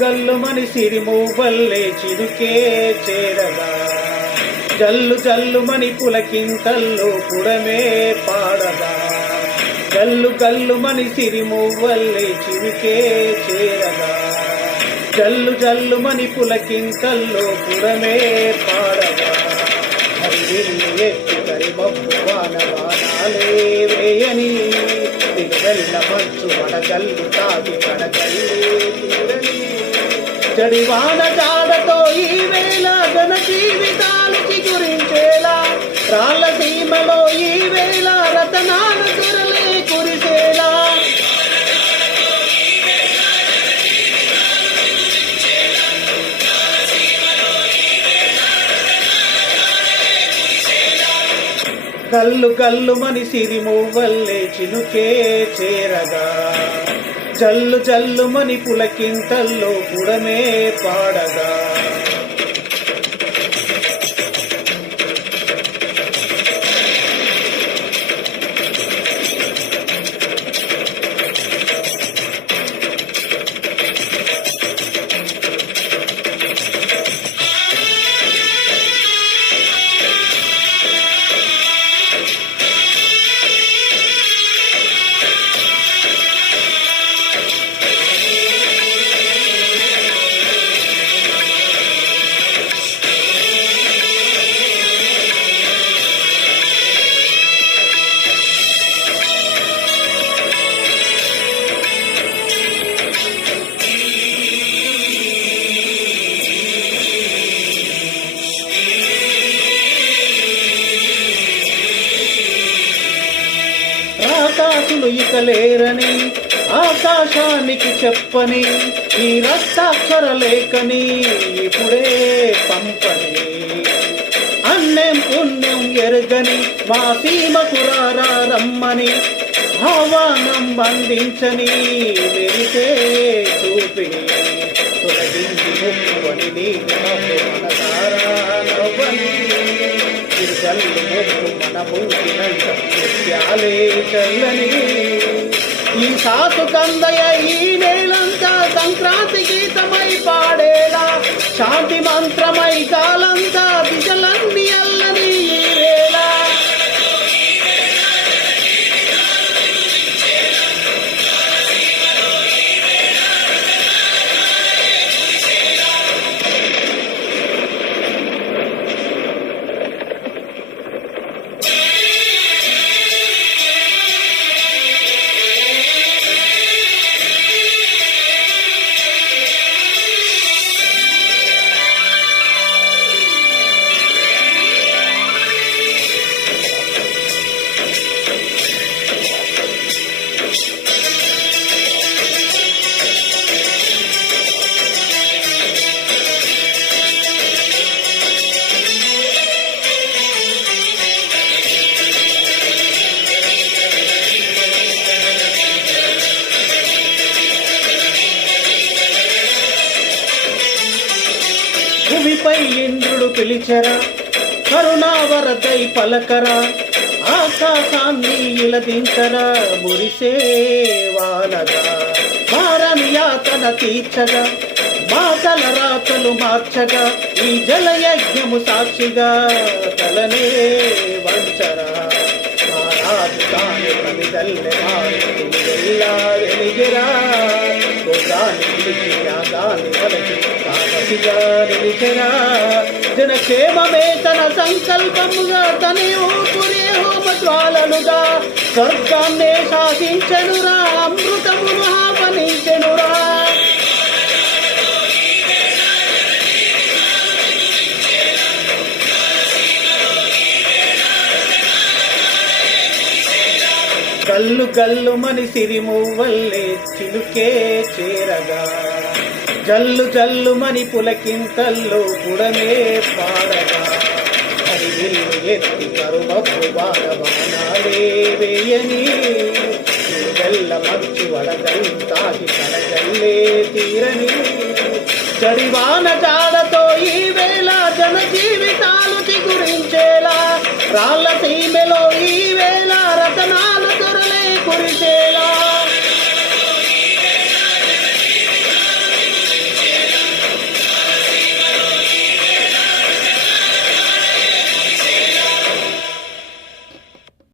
గల్లు మని సిరిమూవల్లే చిరుకే చేరగా జల్లు జల్లు మని పులకింతల్లు పుడమే పాడగా గల్లు గల్లు మని సిరిమూవల్లే చిరుకే చేరగా జల్లు జల్లు మని పులకింతల్లు పుడమే పాడగా హరివిల్లు ఎత్తి కరిమబ్బు వాన వేయని దిగవెల్ల మంచు వడగల్లు తాగి కడగల్లే తీరని జడివాన జాడతో ఈ వేళ జన జీవితాలు గురించేలా? రాళ్ళ సీమలో ఈ వేళ రతనాల దొరలే కురిసేలా? కల్లు కల్లు మని మువ్వల్లే చిలుకే చేరగా. జల్లు జల్లు మని పులకింతల్లో పుడమే పాడగా. ఆకాశులు ఇక లేరని ఆకాశానికి చెప్పని ఈ రక్తాక్షర లేఖని ఇప్పుడే పంపని. అన్నం పుణ్యం ఎరగని మా సీమకు రమ్మని ఆహ్వానం బంధించని వెరితే చూపి. తొలగించి ముక్కువని మనసారా నవ్వని తిరుగల్లు ముక్కు మన మూకినంత చల్లని ఈ సాసు కందయ ఈ నేలంతా సంక్రాంతి గీతమై పాడేలా. శాంతి మంత్రమై కాలంతా దిశలన్నీ భూమిపై ఇంద్రుడు పిలిచరా కరుణావరదై పలకరా ఆకాశాన్ని ఇలదించరా మురిసే వానగా తీర్చగా మాటల రాతలు మార్చగా ఈ జలయజ్ఞము సాక్షిగా తలనే వంచరా. మారాజు కాని వెలిగిరా భోగాన్ని పిలిచి త్యాగాన్ని జనక్షేమమే తన సంకల్పముగా తన ఊపురే స్వర్గాన్నే శాసించనురా అమృతము మహాపనించెనురా కల్లు కల్లు మని సిరిమువ్వల్లే చిలుకే చేరగా. జల్లు జల్లు మని పులకింతల్లో పుడమే పాడగా. హరివిల్లు ఎత్తి కరుమప్పు బాణబాణాలే వేయని. వెల్ల మచ్చు వడగల్లు కడగల్లే తీరని. చరివాన జాడతో ఈ వేళ జన జీవితాలు చిగురించేలా. రాళ్ళ సీమెలో ఈ వేళ రతనాలు దొరలే